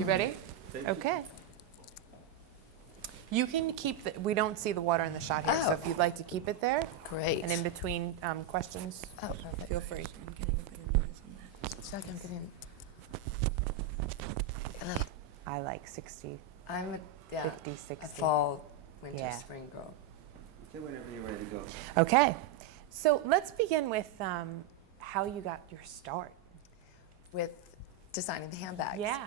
You ready? Okay. You can keep the, we don't see the water in the shot here, so if you'd like to keep it there. Great. And in between questions, feel free. I'm getting a bit of noise on that. Second. I like 60, I'm a 50, 60. a fall, winter, Yeah. spring girl. Okay, whenever you're ready to go. Okay. So let's begin with how you got your start. With designing the handbags. Yeah.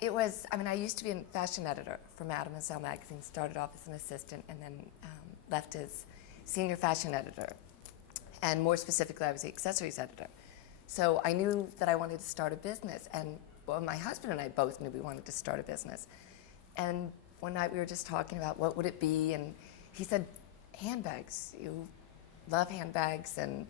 It was, I mean, I used to be a fashion editor for Madame and Sal magazine, started off as an assistant and then left as senior fashion editor. And more specifically, I was the accessories editor. So I knew that I wanted to start a business, and well, my husband and I both knew we wanted to start a business. And one night we were just talking about what would it be, and he said, handbags. You love handbags, and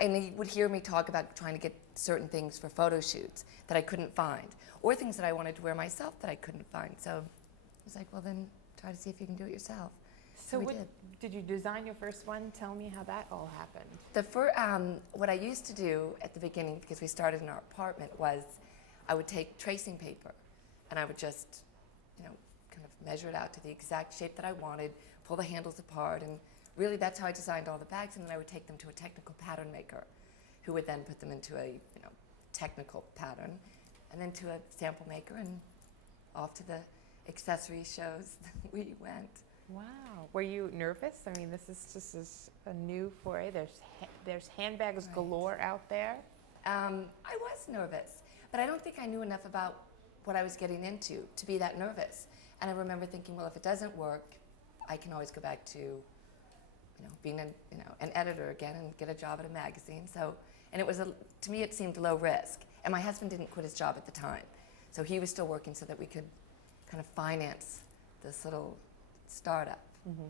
he would hear me talk about trying to get certain things for photo shoots that I couldn't find, or things that I wanted to wear myself that I couldn't find. So I was like, well, then try to see if you can do it yourself. So we did you design your first one? Tell me how that all happened. What I used to do at the beginning, because we started in our apartment, was I would take tracing paper and I would just, kind of measure it out to the exact shape that I wanted, pull the handles apart, and really that's how I designed all the bags. And then I would take them to a technical pattern maker, who would then put them into a technical pattern, and then to a sample maker, and off to the accessory shows we went. Wow. Were you nervous? I mean, this is a new foray. There's handbags galore out there. I was nervous, but I don't think I knew enough about what I was getting into to be that nervous. And I remember thinking, well, if it doesn't work, I can always go back to being an editor again and get a job at a magazine. So, and it was to me it seemed low risk. And my husband didn't quit his job at the time, so he was still working so that we could kind of finance this little startup. Mm-hmm.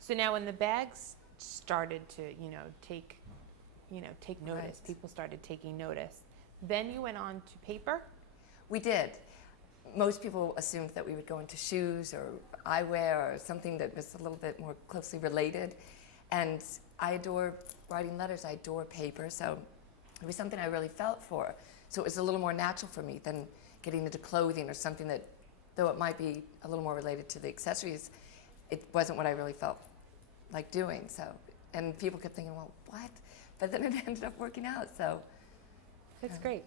So now, when the bags started to take notice, Right. people started taking notice. Then you went on to paper. We did. Most people assumed that we would go into shoes or eyewear or something that was a little bit more closely related. And I adore writing letters, I adore paper, so it was something I really felt for. So it was a little more natural for me than getting into clothing or something that, though it might be a little more related to the accessories, it wasn't what I really felt like doing. So, and people kept thinking, well, what? But then it ended up working out, so. That's great.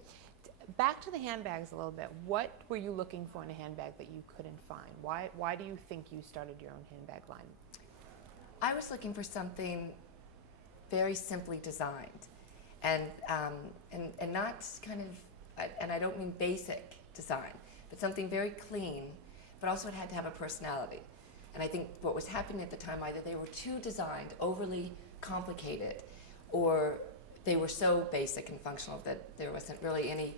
Back to the handbags a little bit. What were you looking for in a handbag that you couldn't find? Why do you think you started your own handbag line? I was looking for something very simply designed, and not kind of, and I don't mean basic design, but something very clean, but also it had to have a personality. And I think what was happening at the time, either they were too designed, overly complicated, or they were so basic and functional that there wasn't really any,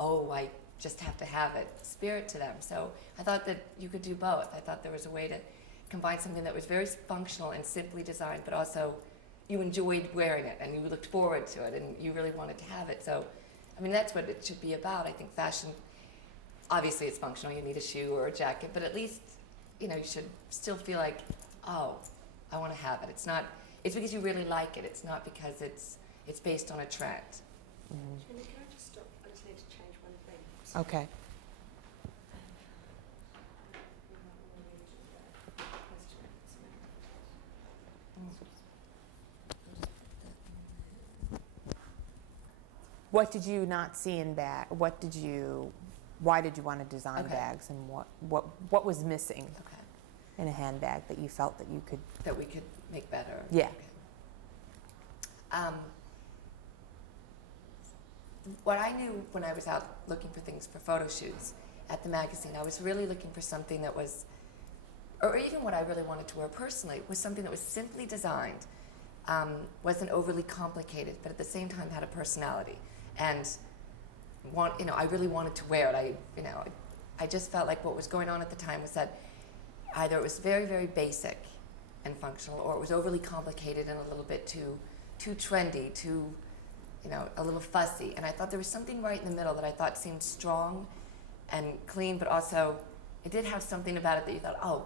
oh, I just have to have it spirit to them. So I thought that you could do both. I thought there was a way to combine something that was very functional and simply designed, but also you enjoyed wearing it and you looked forward to it and you really wanted to have it. So, I mean, that's what it should be about. I think fashion, obviously it's functional, you need a shoe or a jacket, but at least, you should still feel like, oh, I want to have it. It's because you really like it. It's not because it's based on a trend. Jenny, can I just stop? I just need to change one thing. Okay. What did you not see in bag? Why did you want to design bags, and what was missing Okay. in a handbag that you felt that you could? That we could make better. Yeah. Okay. What I knew when I was out looking for things for photo shoots at the magazine, I was really looking for something that was, or even what I really wanted to wear personally, was something that was simply designed, wasn't overly complicated, but at the same time had a personality. And I really wanted to wear it. I just felt like what was going on at the time was that either it was very, very basic and functional, or it was overly complicated and a little bit too trendy, too, a little fussy. And I thought there was something right in the middle that I thought seemed strong and clean, but also it did have something about it that you thought, oh,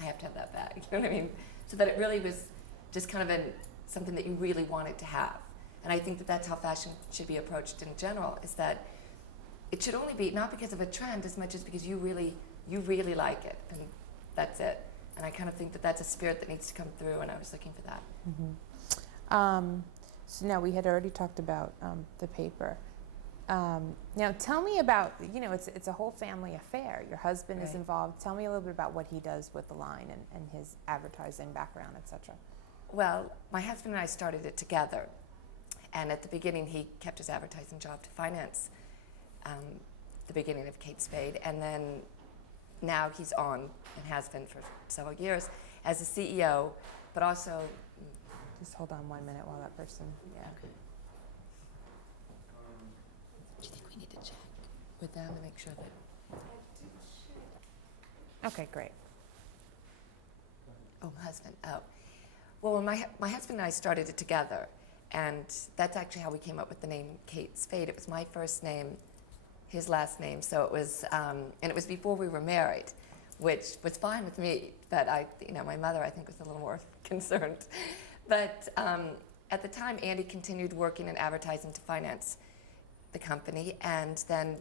I have to have that bag. You know what I mean? So that it really was just kind of something that you really wanted to have. And I think that that's how fashion should be approached in general, is that it should only be not because of a trend as much as because you really like it, and that's it. And I kind of think that that's a spirit that needs to come through, and I was looking for that. So now we had already talked about the paper. Now tell me about, it's a whole family affair. Your husband is Right. involved. Tell me a little bit about what he does with the line and his advertising background, etc. Well, my husband and I started it together, and at the beginning he kept his advertising job to finance the beginning of Kate Spade, and then now he's on and has been for several years as a CEO, but also. Just hold on 1 minute while that person, yeah. Do you think we need to check with them to make sure that? Okay, great. Oh, my husband. Oh, well, when my husband and I started it together, and that's actually how we came up with the name Kate Spade. It was my first name, his last name, so it was, and it was before we were married, which was fine with me. But my mother, I think, was a little more concerned. But at the time, Andy continued working in advertising to finance the company, and then,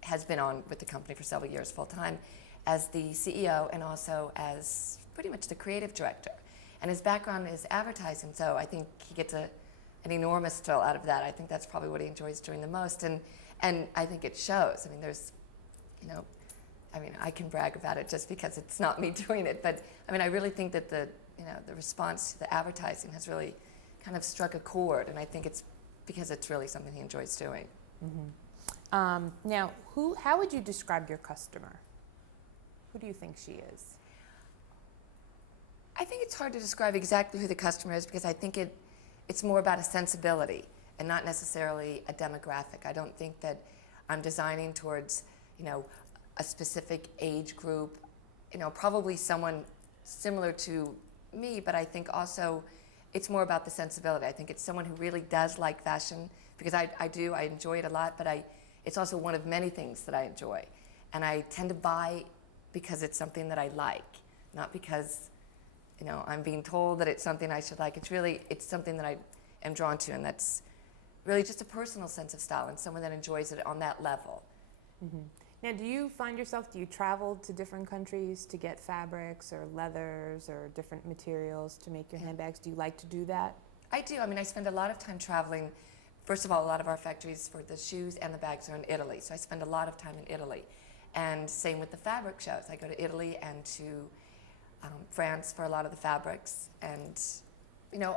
has been on with the company for several years full time as the CEO and also as pretty much the creative director. And his background is advertising, so I think he gets an enormous thrill out of that. I think that's probably what he enjoys doing the most, and I think it shows. I mean, there's, I can brag about it just because it's not me doing it, but I really think that the response to the advertising has really kind of struck a chord, and I think it's because it's really something he enjoys doing. Mm-hmm. Now, how would you describe your customer? Who do you think she is? I think it's hard to describe exactly who the customer is because I think it's more about a sensibility and not necessarily a demographic. I don't think that I'm designing towards, a specific age group, probably someone similar to me, but I think also it's more about the sensibility. I think it's someone who really does like fashion because I enjoy it a lot, but it's also one of many things that I enjoy. And I tend to buy because it's something that I like, not because, I'm being told that it's something I should like. It's something that I am drawn to, and that's really just a personal sense of style and someone that enjoys it on that level. Mm-hmm. Now, do you travel to different countries to get fabrics or leathers or different materials to make your handbags? Do you like to do that? I do. I spend a lot of time traveling. First of all, a lot of our factories for the shoes and the bags are in Italy, so I spend a lot of time in Italy. And same with the fabric shows. I go to Italy and to France for a lot of the fabrics, and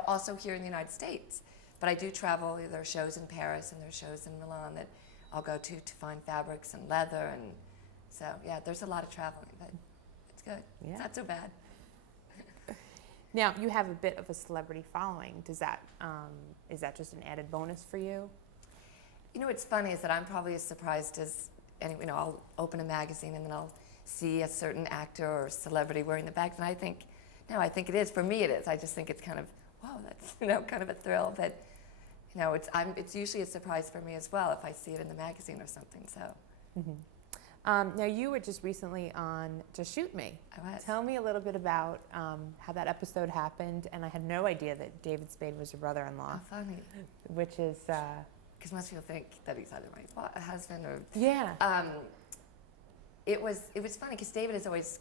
also here in the United States. But I do travel. There are shows in Paris and there are shows in Milan that I'll go to find fabrics and leather, and so there's a lot of traveling, but it's good. Yeah. It's not so bad. Now, you have a bit of a celebrity following. Is that just an added bonus for you? What's funny is that I'm probably as surprised as I'll open a magazine and then I'll see a certain actor or celebrity wearing the bags, and I think it is. For me, it is. I just think it's kind of, wow, that's kind of a thrill. But it's usually a surprise for me as well if I see it in the magazine or something. So. Mm-hmm. Now, you were just recently on Just Shoot Me. I was. Tell me a little bit about how that episode happened, and I had no idea that David Spade was your brother-in-law. Oh, funny. Which is... Because most people think that he's either my husband or... Yeah. It was funny because David has always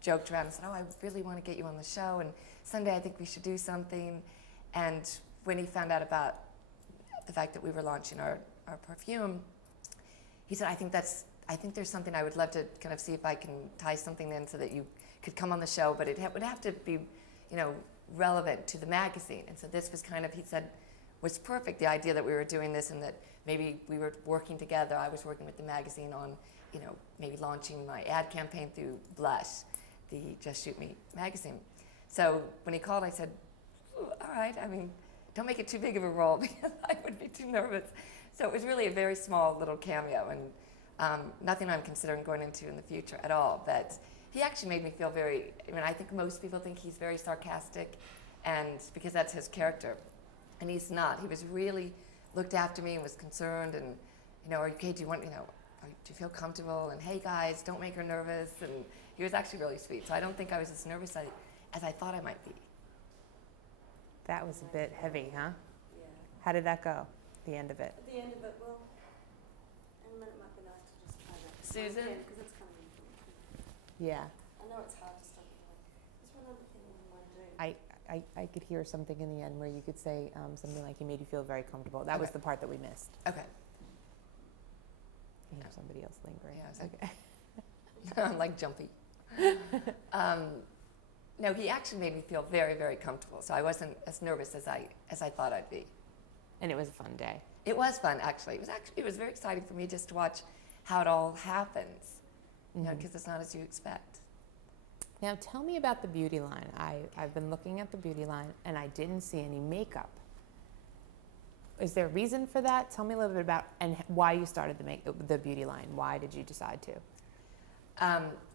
joked around and said, I really want to get you on the show, and someday I think we should do something. And when he found out about the fact that we were launching our perfume, he said, I think there's something I would love to kind of see if I can tie something in so that you could come on the show, but it would have to be, relevant to the magazine. And so this was kind of, he said, was perfect, the idea that we were doing this and that maybe we were working together. I was working with the magazine on, maybe launching my ad campaign through Blush, the Just Shoot Me magazine. So when he called, I said, all right, don't make it too big of a role because I would be too nervous. So it was really a very small little cameo, and nothing I'm considering going into in the future at all. But he actually made me feel very, I think most people think he's very sarcastic, and because that's his character. And he's not. He was really looked after me and was concerned, and, are you okay, do you feel comfortable? And hey guys, don't make her nervous. And he was actually really sweet. So I don't think I was as nervous as I thought I might be. That was a bit heavy, huh? Yeah. How did that go, the end of it? At the end of it, well, compliment, it might be nice to just try that. Susan? Because it's coming in from Yeah. I know it's hard to stop it. There's one other thing we want to do. I could hear something in the end where you could say something like he made you feel very comfortable. That was Okay. the part that we missed. Okay. You have somebody else lingering. Yeah, I was like- Okay. I'm like jumpy. No, he actually made me feel very, very comfortable. So I wasn't as nervous as I thought I'd be. And it was a fun day. It was fun, actually. It was very exciting for me just to watch how it all happens, you know, Mhm. because it's not as you expect. Now tell me about the beauty line. I've been looking at the beauty line and I didn't see any makeup. Is there a reason for that? Tell me a little bit about and why you started the beauty line. Why did you decide to?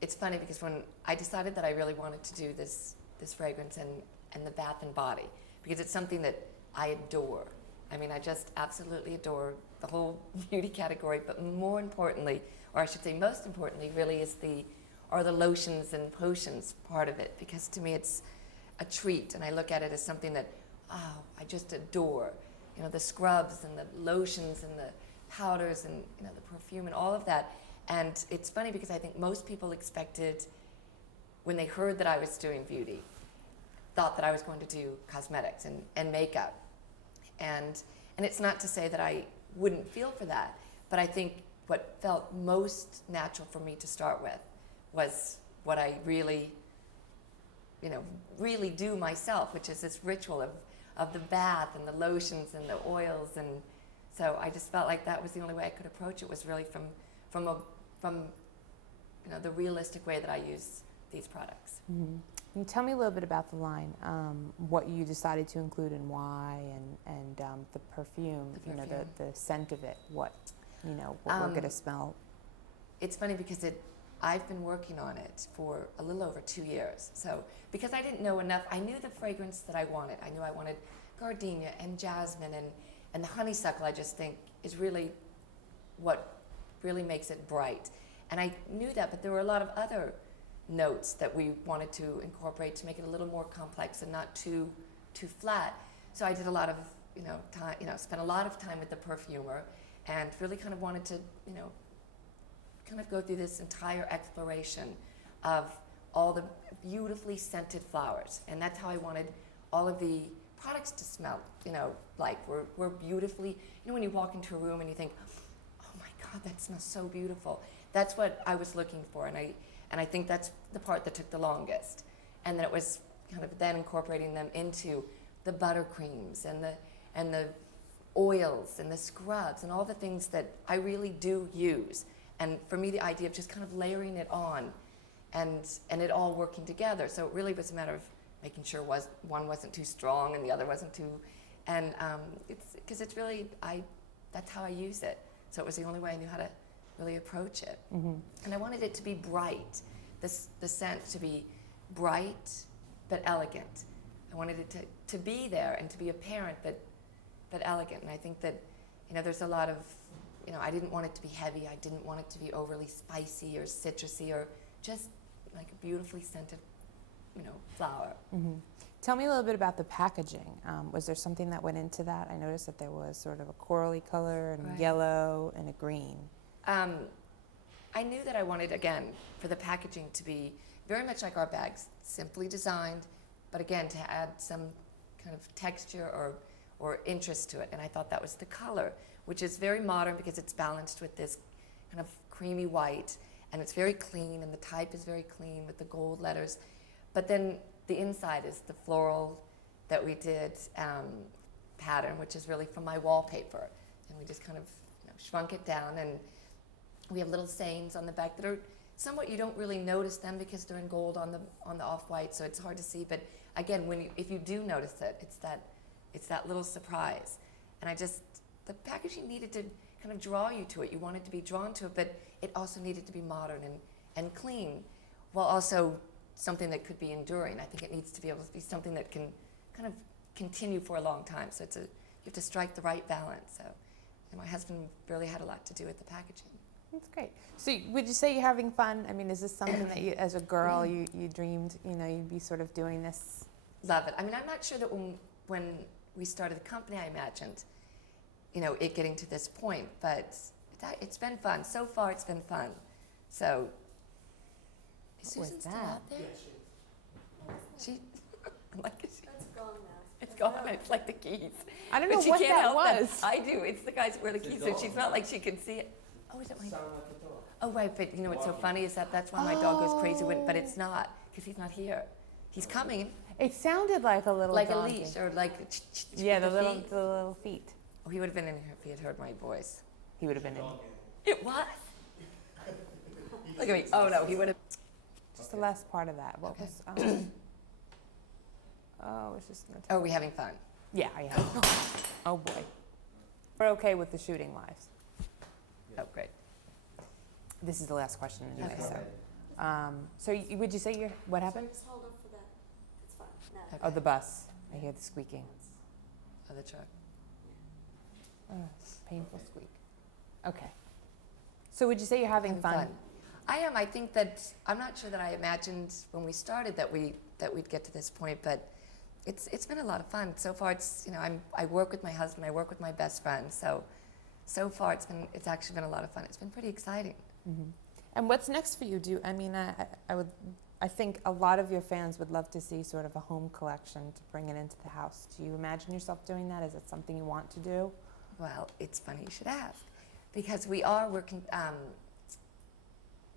It's funny because when I decided that I really wanted to do this fragrance and the bath and body, because it's something that I adore. I mean, I just absolutely adore the whole beauty category, but more importantly, or I should say most importantly, really are the lotions and potions part of it, because to me it's a treat, and I look at it as something that, I just adore. You know, the scrubs and the lotions and the powders and, you know, the perfume and all of that. And it's funny because I think most people expected, when they heard that I was doing beauty, thought that I was going to do cosmetics and makeup. And it's not to say that I wouldn't feel for that, but I think what felt most natural for me to start with was what I really, you know, really do myself, which is this ritual of the bath and the lotions and the oils. And so I just felt like that was the only way I could approach it, was really from you know, the realistic way that I use these products. Mm-hmm. Can you tell me a little bit about the line, what you decided to include and why, and the perfume, you know, the scent of it, what we're going to smell? It's funny because I've been working on it for a little over 2 years. So because I didn't know enough, I knew the fragrance that I wanted. I knew I wanted gardenia and jasmine and the honeysuckle. I just think is really what really makes it bright. And I knew that, but there were a lot of other notes that we wanted to incorporate to make it a little more complex and not too flat. So I did a lot of, time, spent a lot of time with the perfumer and really kind of wanted to, kind of go through this entire exploration of all the beautifully scented flowers. And that's how I wanted all of the products to smell, like we're beautifully, when you walk into a room and you think, oh my God, that smells so beautiful. That's what I was looking for, and I think that's the part that took the longest. And then it was kind of then incorporating them into the buttercreams and the oils and the scrubs and all the things that I really do use. And for me, the idea of just kind of layering it on and it all working together. So it really was a matter of making sure one wasn't too strong and the other wasn't too, and it's because it's really, that's how I use it. So it was the only way I knew how to really approach it. Mm-hmm. And I wanted it to be bright, the scent to be bright but elegant. I wanted it to be there and to be apparent but elegant. And I think that, there's a lot of, I didn't want it to be heavy. I didn't want it to be overly spicy or citrusy or just like a beautifully scented, flower. Mm-hmm. Tell me a little bit about the packaging. Was there something that went into that? I noticed that there was sort of a corally color and Right. yellow and a green. I knew that I wanted, again, for the packaging to be very much like our bags, simply designed, but again, to add some kind of texture or interest to it. And I thought that was the color, which is very modern because it's balanced with this kind of creamy white, and it's very clean, and the type is very clean with the gold letters. But then the inside is the floral that we did pattern, which is really from my wallpaper. And we just kind of shrunk it down, and we have little sayings on the back that are somewhat, you don't really notice them because they're in gold on the off-white, so it's hard to see. But again, if you do notice it, it's that little surprise. And the packaging needed to kind of draw you to it. You wanted to be drawn to it, but it also needed to be modern and clean, while also something that could be enduring. I think it needs to be able to be something that can kind of continue for a long time. So you have to strike the right balance. So my husband really had a lot to do with the packaging. That's great. So would you say you're having fun? I mean, is this something that you, as a girl, you dreamed, you'd be sort of doing this? Love it. I mean, I'm not sure that when we started the company, I imagined, it getting to this point, but It's been fun. So far, it's been fun. So, is What was Susan still that? out there? She, like, That's gone now. it's gone. It's like the keys. I don't But know she what can't that help them. was. I do. It's the guys where the It's a keys are. She's dog. not like she can see it. Oh, is it my? Sound like a dog. Oh, right. But you know what's so funny is that's why my dog goes crazy. But it's not because he's not here. He's coming It sounded like a little like donkey. a leash or like. Yeah, with the feet. little feet. Oh, he would have been in here if he had heard my voice. He would have been in. It was. Look at me. Oh no, he would have. Just the last part of that. What Okay. was? Oh, it's just gonna. Oh, are we having fun? Yeah, I have. Oh boy. We're okay with the shooting lives. Oh, great. This is the last question anyway. Okay. So would you say what happened? Just hold on for that. It's fine. No. Okay. Oh, the bus. I hear the squeaking. Oh, the truck. Painful squeak. Okay. So would you say you're having fun? I am. I think that I'm not sure that I imagined when we started that we'd get to this point, but it's been a lot of fun so far. It's I work with my husband. I work with my best friend. So far it's actually been a lot of fun. It's been pretty exciting. Mm-hmm. And what's next for you? I think a lot of your fans would love to see sort of a home collection to bring it into the house. Do you imagine yourself doing that? Is it something you want to do? Well, it's funny you should ask, because we are working.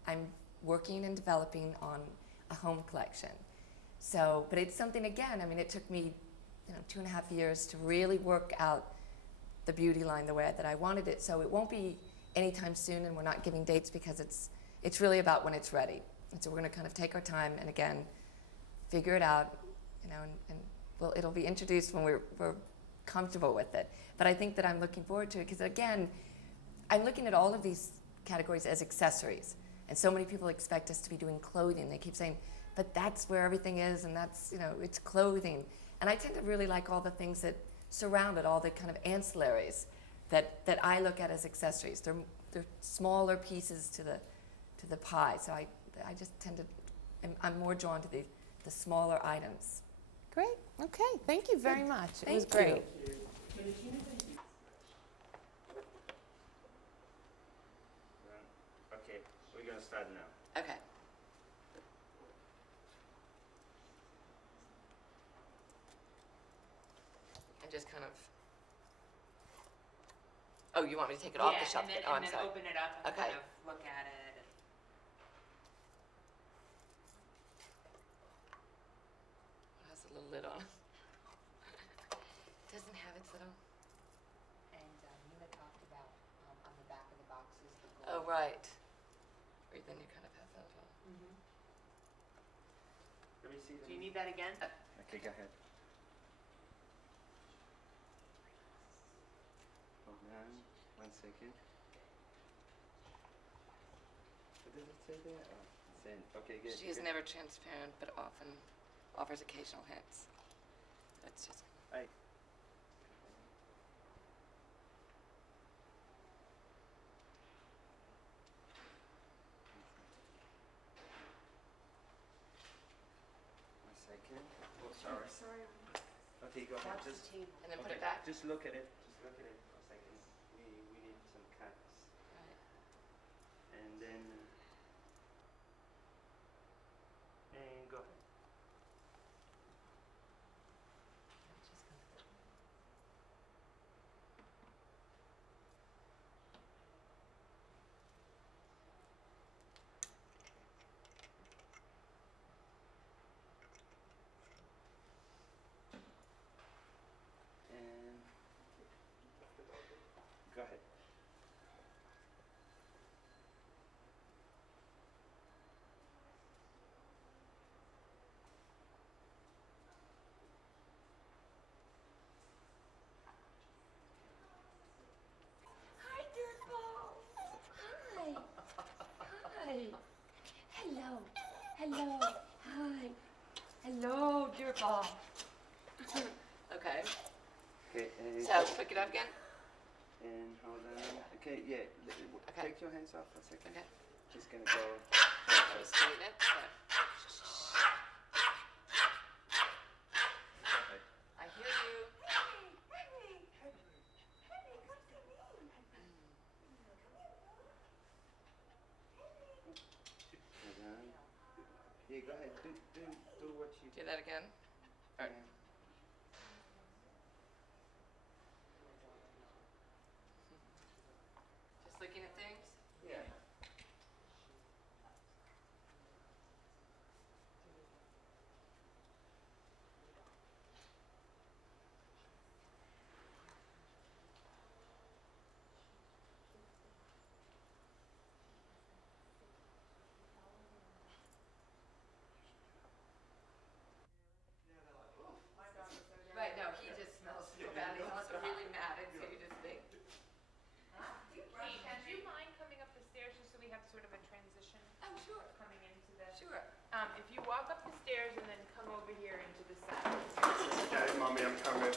I'm working and developing on a home collection. So, but it's something, again, I mean, it took me 2.5 years to really work out the beauty line the way that I wanted it. So it won't be anytime soon, and we're not giving dates because it's really about when it's ready. And so we're going to kind of take our time and, again, figure it out, and it'll be introduced when we're comfortable with it. But I think that I'm looking forward to it because, again, I'm looking at all of these categories as accessories. And so many people expect us to be doing clothing. They keep saying, but that's where everything is, and that's, it's clothing. And I tend to really like all the things that surround it, all the kind of ancillaries that I look at as accessories. They're smaller pieces to the pie. So I just tend to, I'm more drawn to the smaller items. Great. Okay. Thank you very much. It was Thank great. you. Okay, we're gonna start now. Okay. And just kind of. Oh, you want me to take it off the shelf? Oh, I'm sorry. open it up and kind Okay. look at it. It has a little lid on it. Doesn't have its little. And Nina talked about on the back of the boxes the gold. Oh, right. Or then you kind of have that little. Let me see. Do you need that again? Okay, go ahead. Hold on, 1 second. What does it say there? Oh, it's saying, okay, good. She is good. never transparent, but often offers occasional hints. That's just. Hey. One second. Oh, sorry. Sorry. Okay, go ahead. Just And then put okay, it back. Just look at it. Just look at it for a second. We need some cuts. Right. And then and go ahead. Just kind of. And go ahead. Hi, Dirtball. Hi. Hi. Hello. Hello. Hi. Hello, Dirtball. Okay. Okay, and So pick it up again. and hold on. Okay, yeah. Okay. Take your hands off for a second. Okay. Just gonna go. Let me straighten it. There. Okay. I hear you. Yeah, go ahead. Do what you. Do that again. All right. Just looking at things. Yeah. Right, no, he just smells so bad. He's also really mad, and so you just think. Kate, would you mind coming up the stairs just so we have sort of a transition Oh, sure. coming into the? Sure. If you walk up the stairs and then come over here into the side. Okay, mommy, I'm coming.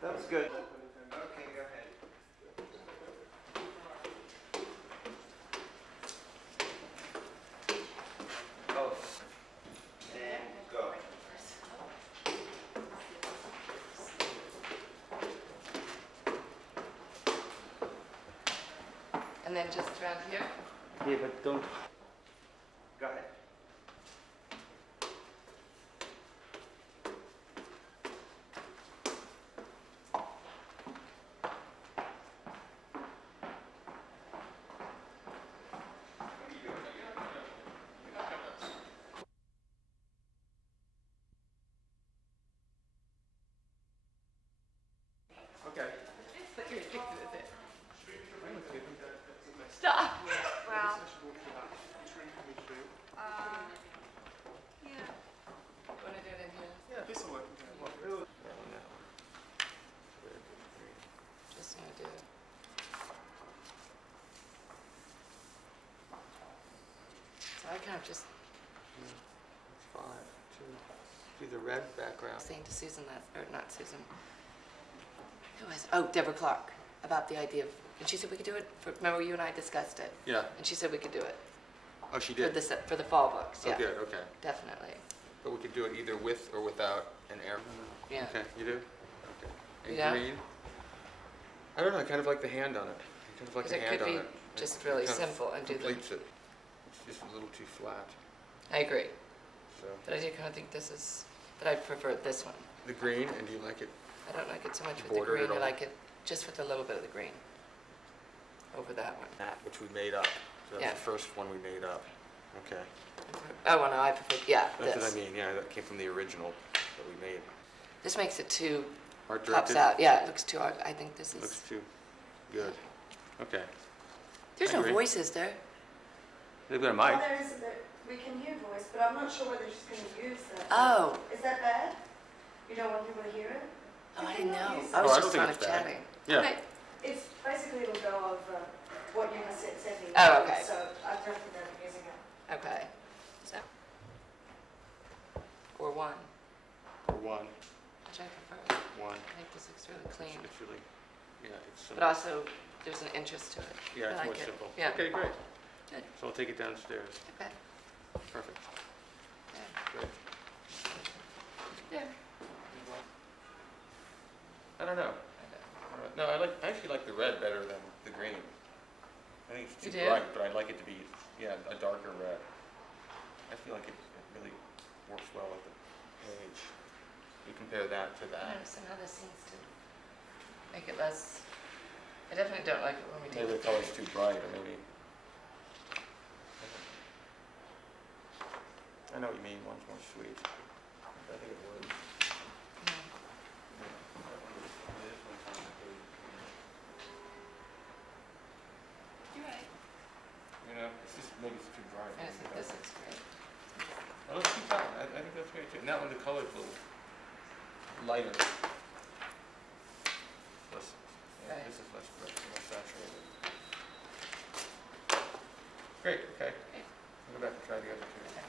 That was good. Okay, go ahead. Oh. And go. And then just around here. Yeah, but don't. Go ahead. Okay. Look at your picture with it. Stop. Well, Yeah. Want to do it in here? Yeah, this will work. Just gonna do it. So I kind of just Five, two, do the red background. saying to Susan that, or not Susan. Who was? Oh, Deborah Clark, about the idea of, and she said we could do it. Remember, you and I discussed it, Yeah. and she said we could do it Oh, she for did? for the fall books. Oh, Yeah, good, okay. definitely. But we could do it either with or without an air. Yeah. Okay, you do? Okay. And Yeah. green? I don't know, I kind of like the hand on it. I kind of like Because the it hand could on be it. just It really kind of simple and do the. completes it. It's just a little too flat, I agree, so. but I do kind of think this is. But I prefer this one. The green, and do you like it? I don't like it so much with the Bordered green. at I all? like it just with a little bit of the green over that one. That, which we made up. So that's Yeah. the first one we made up. Okay. Oh, well, no, I prefer. Yeah, That's this. what I mean, yeah, that came from the original that we made. This makes it too Art pops directed? out. Yeah, it looks too art. I think this is. Looks too good. Okay. There's I no agree. voices there. They've got a Well, mic. there is a bit, we can hear voice, but I'm not sure whether she's going to use that. Oh. Is that bad? You don't want people to hear it? Oh, You I can didn't know. use I it. was Oh, I just don't think kind of it's bad. chatting. Yeah. Okay. It's basically it'll go over what you have said me. Oh, okay. So I don't think they'll be using it. Okay. So. Or one, Or one, which I prefer. one. I think this looks really clean. It's really, yeah, it's But simple. also, there's an interest to it. Yeah, I it's like more it. simple. Yeah. Okay, great. Good. So I'll take it downstairs. Okay. Perfect. Yeah. Great. Yeah. I don't know. No, I actually like the red better than the green. I think it's You too do? bright, but I'd like it to be, yeah, a darker red. I feel like it really works well with the page. You compare that to I that. don't know, somehow this seems to make it less. I definitely don't like it when we take Maybe it. the color's too bright, or maybe. I know what you mean, one's more sweet. I think it would. Yeah. You're right. You know, it's just, maybe it's too bright. I just think this looks great. Oh, let's keep that one. I think that's great too. And that one, the color's a little lighter. Less, yeah, Right. this is less bright, more saturated. Great, okay. Okay. I'll go back and try the other two.